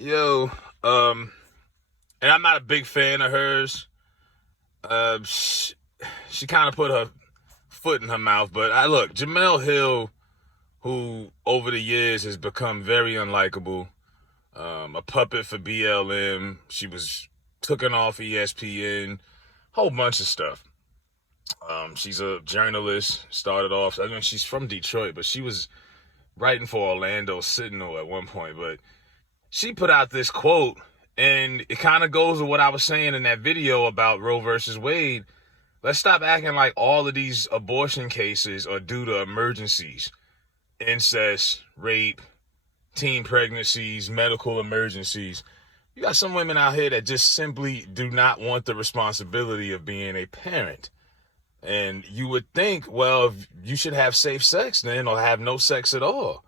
Yo, and I'm not a big fan of hers. She kind of put her foot in her mouth, but look, Jemelle Hill, who over the years has become very unlikable, a puppet for BLM. She was taken off ESPN, whole bunch of stuff. She's a journalist. Started off, I mean, she's from Detroit, but she was writing for Orlando Sentinel at one point. But she put out this quote, and it kind of goes with what I was saying in that video about Roe versus Wade. Let's stop acting like all of these abortion cases are due to emergencies, incest, rape, teen pregnancies, medical emergencies. You got some women out here that just simply do not want the responsibility of being a parent. And you would think, well, you should have safe sex then, or have no sex at all.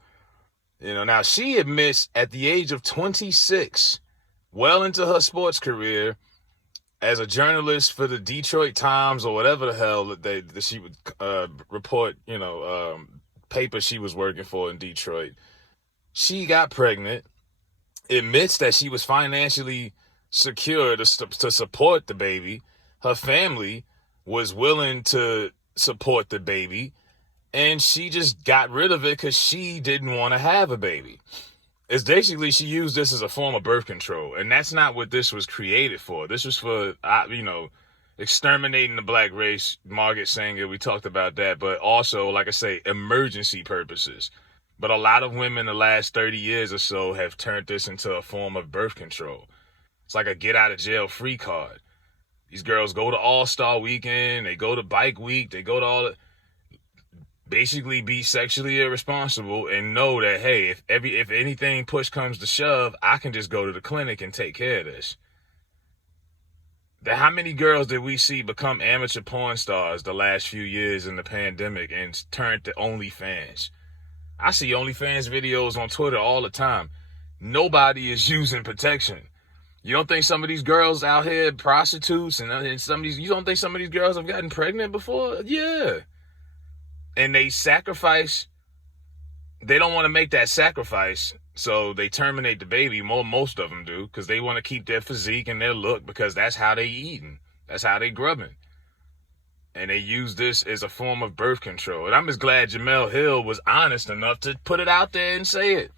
Now she admits at the age of 26, well into her sports career, as a journalist for the Detroit Times or whatever the hell that she would report, paper she was working for in Detroit. She got pregnant, admits that she was financially secure to support the baby. Her family was willing to support the baby, and she just got rid of it because she didn't want to have a baby. It's basically, she used this as a form of birth control, and that's not what this was created for. This was for, exterminating the black race. Margaret Sanger, we talked about that, but also, like I say, emergency purposes. But a lot of women the last 30 years or so have turned this into a form of birth control. It's like a get out of jail free card. These girls go to All-Star Weekend, they go to Bike Week, they go to all the, basically be sexually irresponsible and know that, hey, if anything push comes to shove, I can just go to the clinic and take care of this. How many girls did we see become amateur porn stars the last few years in the pandemic and turn to OnlyFans? I see OnlyFans videos on Twitter all the time. Nobody is using protection. You don't think some of these girls out here prostitutes and some of these, you don't think some of these girls have gotten pregnant before? Yeah. And they sacrifice, they don't want to make that sacrifice, so they terminate the baby. Most of them do, because they want to keep their physique and their look, because that's how they eating. That's how they grubbing. And they use this as a form of birth control. And I'm just glad Jemelle Hill was honest enough to put it out there and say it.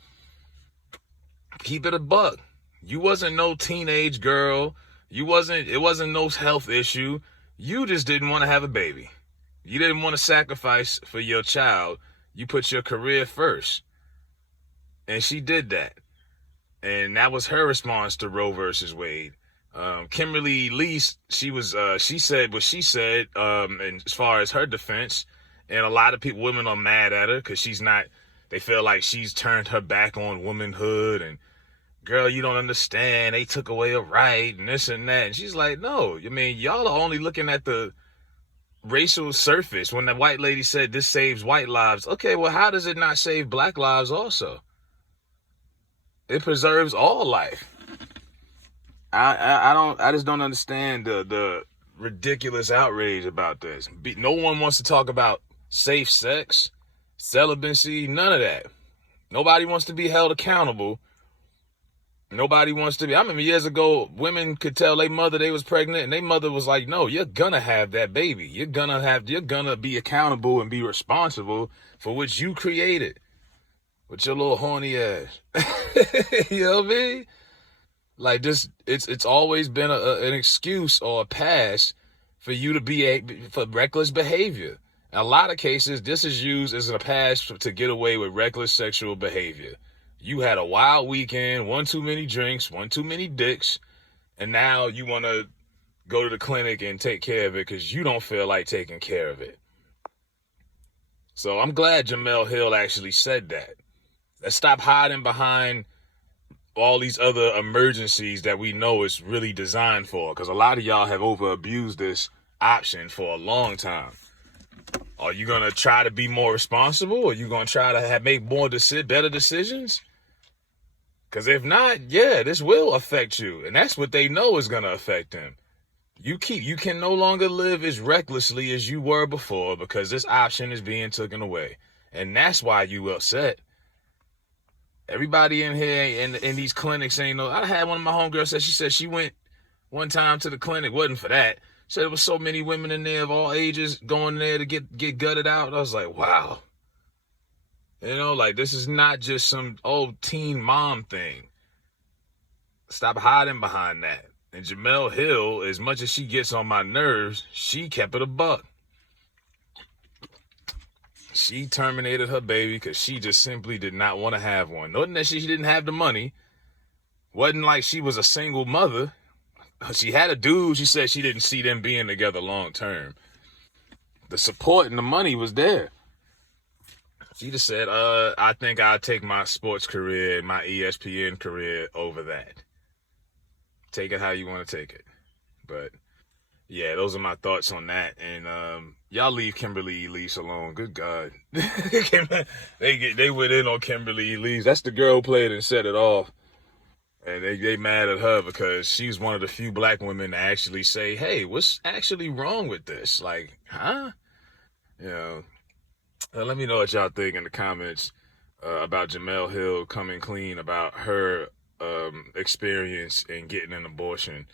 Keep it a buck. You wasn't no teenage girl. It wasn't no health issue. You just didn't want to have a baby. You didn't want to sacrifice for your child. You put your career first. And she did that. And that was her response to Roe versus Wade. Kimberly Lee, she said what she said, and as far as her defense, and a lot of women are mad at her because they feel like she's turned her back on womanhood, and girl, you don't understand, they took away a right, and this and that. And she's like, no, I mean, y'all are only looking at the racial surface. When the white lady said this saves white lives, okay, well, how does it not save black lives also? It preserves all life. I just don't understand the ridiculous outrage about this. No one wants to talk about safe sex, celibacy, none of that. Nobody wants to be held accountable. Nobody wants to be. I remember years ago, women could tell their mother they was pregnant, and their mother was like, no, you're gonna have that baby. You're gonna be accountable and be responsible for what you created with your little horny ass. You know what I mean? Like this, it's always been an excuse or a pass for you to for reckless behavior. In a lot of cases, this is used as a pass to get away with reckless sexual behavior. You had a wild weekend, one too many drinks, one too many dicks, and now you want to go to the clinic and take care of it because you don't feel like taking care of it. So I'm glad Jemelle Hill actually said that. Let's stop hiding behind all these other emergencies that we know it's really designed for, because a lot of y'all have over abused this option for a long time. Are you going to try to be more responsible? Are you going to try to make better decisions? Because if not, yeah, this will affect you. And that's what they know is going to affect them. You can no longer live as recklessly as you were before because this option is being taken away. And that's why you upset. Everybody in here in these clinics ain't no. I had one of my homegirls said she went one time to the clinic, wasn't for that. Said there was so many women in there of all ages going there to get gutted out. I was like, wow. You know, like, this is not just some old teen mom thing. Stop hiding behind that. And Jemelle Hill, as much as she gets on my nerves, she kept it a buck. She terminated her baby because she just simply did not want to have one. Nothing that she didn't have the money. Wasn't like she was a single mother. She had a dude. She said she didn't see them being together long term. The support and the money was there. She just said, I think I'll take my sports career, my ESPN career over that. Take it how you want to take it. But yeah, those are my thoughts on that. And y'all leave Kimberly Elise alone. Good God. They went in on Kimberly Elise. That's the girl who played and set it off. And they mad at her because she's one of the few black women to actually say, hey, what's actually wrong with this? Like, huh? You know, let me know what y'all think in the comments about Jemelle Hill coming clean about her experience in getting an abortion.